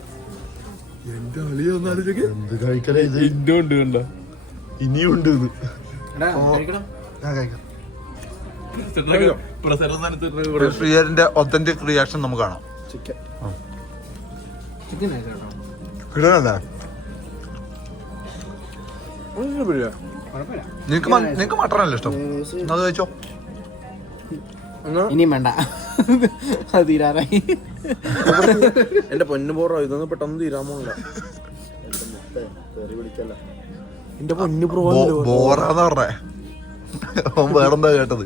എന്റെ അളിയ ഒന്നാലോചിക്ക്. എന്ത് കഴിക്കലേ ഇത്? ഇന്നുണ്ട് കണ്ട, ഇനിയുണ്ട് ഇത്. കഴിക്കണം. ഞാൻ കഴിക്കാം. ശ്രീയറിന്റെ ഒത്തന്റിക് റിയാക്ഷൻ നമുക്ക് കാണാം. ചിക്കൻ നിനക്ക് മട്ടണല്ലേ ഇഷ്ടം? അത് കഴിച്ചോ. ഇനിയും വേണ്ട, അത് തീരാറായി. എന്റെ പൊന്നു പോറോ, ഇതൊന്നും പെട്ടെന്ന് തീരാമോല്ല. എന്റെ പൊന്നു പ്രോ ബോറാന്ന് പറഞ്ഞേ. വേറെന്താ കേട്ടത്?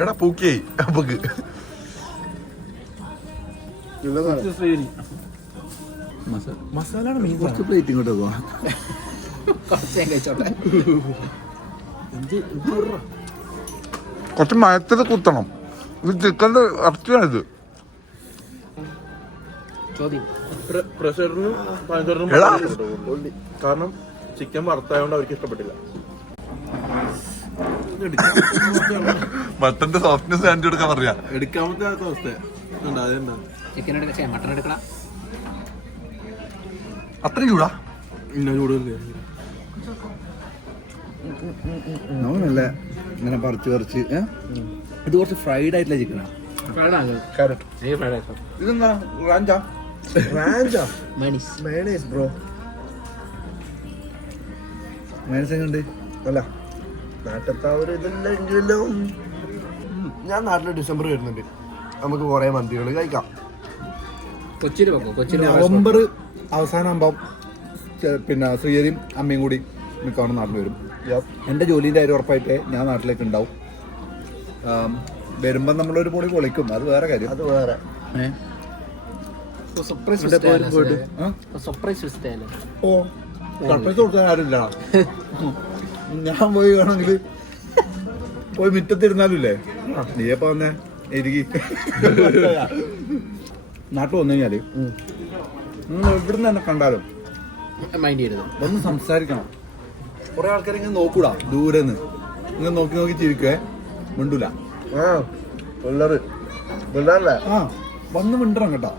എടാ പൂക്കിയായി അപ്പൊക്ക്. മസാലയാണ് മെയിൻ. കുറച്ച് പ്ലേറ്റ് ഇങ്ങോട്ട് പോവാ. കുറച്ച് മയത്തിൽ കുത്തണം. ഇത് ചിക്കൻ്റെ ഇറച്ചിയാണിത്. പ്രഷറിനും പഞ്ചറിനും കാരണം ചിക്കൻ വറുത്തായോണ്ട് അവർക്ക് ഇഷ്ടപ്പെട്ടില്ല. മട്ടന്റെ സോഫ്റ്റ്നെസ് കാണിച്ചു കൊടുക്കാൻ പറയാ. എടുക്കാമത്തെ അവസ്ഥ ചിക്കൻ എടുക്കാം, മട്ടൺ എടുക്കണം. അത്രയും ചൂടാ? ഇന്ന ചൂടില്ല. നോക്കണല്ലേ ഇങ്ങനെ പറിച്ച് പറിച്ച്. ഇത് കുറച്ച് ഫ്രൈഡ് ആയിട്ടുള്ള ചിക്കനാണ്. ഇതെന്താ റാഞ്ചാ? ബ്രോ മനസ്സെങ്ങുണ്ട്? അല്ല നാട്ടിലത്തെ ഒരു ഇതെല്ലാം. ഞാൻ നാട്ടിൽ ഡിസംബർ വരുന്നുണ്ട്. നമുക്ക് കുറെ മന്തികൾ കഴിക്കാം. കൊച്ചിയിൽ വെക്കും. കൊച്ചിയിൽ നവംബർ അവസാനം ആകുമ്പം പിന്നെ ശ്രീയരിയും അമ്മയും കൂടി മിക്കവാറും നാട്ടിൽ വരും. എൻ്റെ ജോലിൻ്റെ കാര്യം ഉറപ്പായിട്ട് ഞാൻ നാട്ടിലേക്ക് ഉണ്ടാവും. വരുമ്പം നമ്മളൊരു പൊളി പൊളിക്കും, അത് വേറെ കാര്യം. അത് വേറെ സർപ്രൈസ് സർപ്രൈസ് വിസിറ്റ് ഓ സർപ്രൈസ് കൊടുക്കാൻ ആരുമില്ല. ഞാൻ പോയി വേണമെങ്കിൽ പോയി മുറ്റത്തിരുന്നാലുമില്ലേ നീയപ്പ വന്നേ ഇരിക്കി നാട്ടിൽ വന്നു കഴിഞ്ഞാല് നിങ്ങൾ എവിടുന്ന് തന്നെ കണ്ടാലും മൈൻഡ് ചെയ്യരുത്. ഒന്ന് സംസാരിക്കണം. കുറെ ആൾക്കാർ ഇങ്ങനെ നോക്കൂടാ ദൂരെന്ന് ഇങ്ങനെ നോക്കി നോക്കി ചിരിക്കുവേ മിണ്ടൂല. പിള്ളേരല്ലേ ആ വന്ന് മിണ്ടണം കേട്ടാ.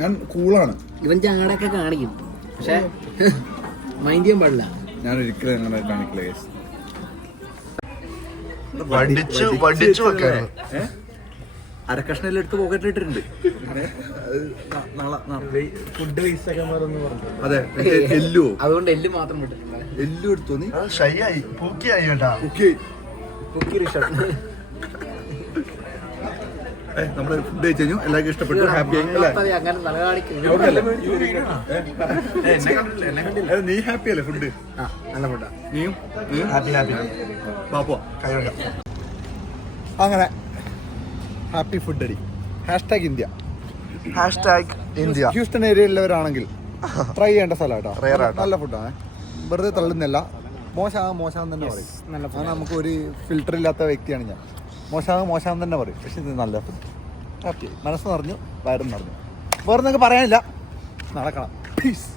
ഞാൻ കൂളാണ്. ഇവൻ ചാടൊക്കെ കാണിക്കും, പക്ഷെ മൈൻഡ് ചെയ്യാൻ പാടില്ല. ഞാൻ ഒരിക്കലും അങ്ങനെ കാണിക്കില്ല guys. പഠിച്ചു വെക്കാൻ അരക്കഷ്ണെല്ലാം എടുത്ത് പോക്കറ്റിലിട്ടിട്ടുണ്ട്. ഫുഡ് വേസ്റ്റ് ആക്കാൻ പറഞ്ഞു. അതെ എല്ലോ അതുകൊണ്ട് എല്ല് മാത്രം വിട്ടിട്ടുണ്ട്. എല്ലോ എടുത്തു നീ ഷൈ ആയി പൂക്കിയായി കേട്ടാ. നമ്മള് ഫുഡ് കഴിച്ചു കഴിഞ്ഞു. എല്ലാവർക്കും ഇഷ്ടപ്പെട്ടു. ഹാപ്പി ആയി അല്ലേ? അങ്ങനെ തല കാണിക്കും. നീ ഹാപ്പി അല്ലേ? ഫുഡ് നല്ല ഫുഡാ. നീയും ഹാപ്പി പാപ്പോ അങ്ങനെ ഹാപ്പി ഫുഡ് അടി. #ഇന്ത്യ. #ഇന്ത്യ. ഹ്യൂസ്റ്റൺ ഏരിയയിലുള്ളവരാണെങ്കിൽ ട്രൈ ചെയ്യേണ്ട സ്ഥലം കേട്ടോ. Rare ആട്ടോ. നല്ല ഫുഡാണ്. വെറുതെ തള്ളുന്നില്ല. മോശം തന്നെ പറയും. കാരണം നമുക്ക് ഒരു ഫിൽറ്റർ ഇല്ലാത്ത വ്യക്തിയാണ് ഞാൻ. മോശം തന്നെ പറയും. പക്ഷെ ഇത് നല്ല ഫുഡ്. ഹാപ്പി മനസ്സ് നിറഞ്ഞു, വയറും നിറഞ്ഞു. വേറെ നിങ്ങൾക്ക് പറയാനില്ല. നടക്കണം. പീസ്.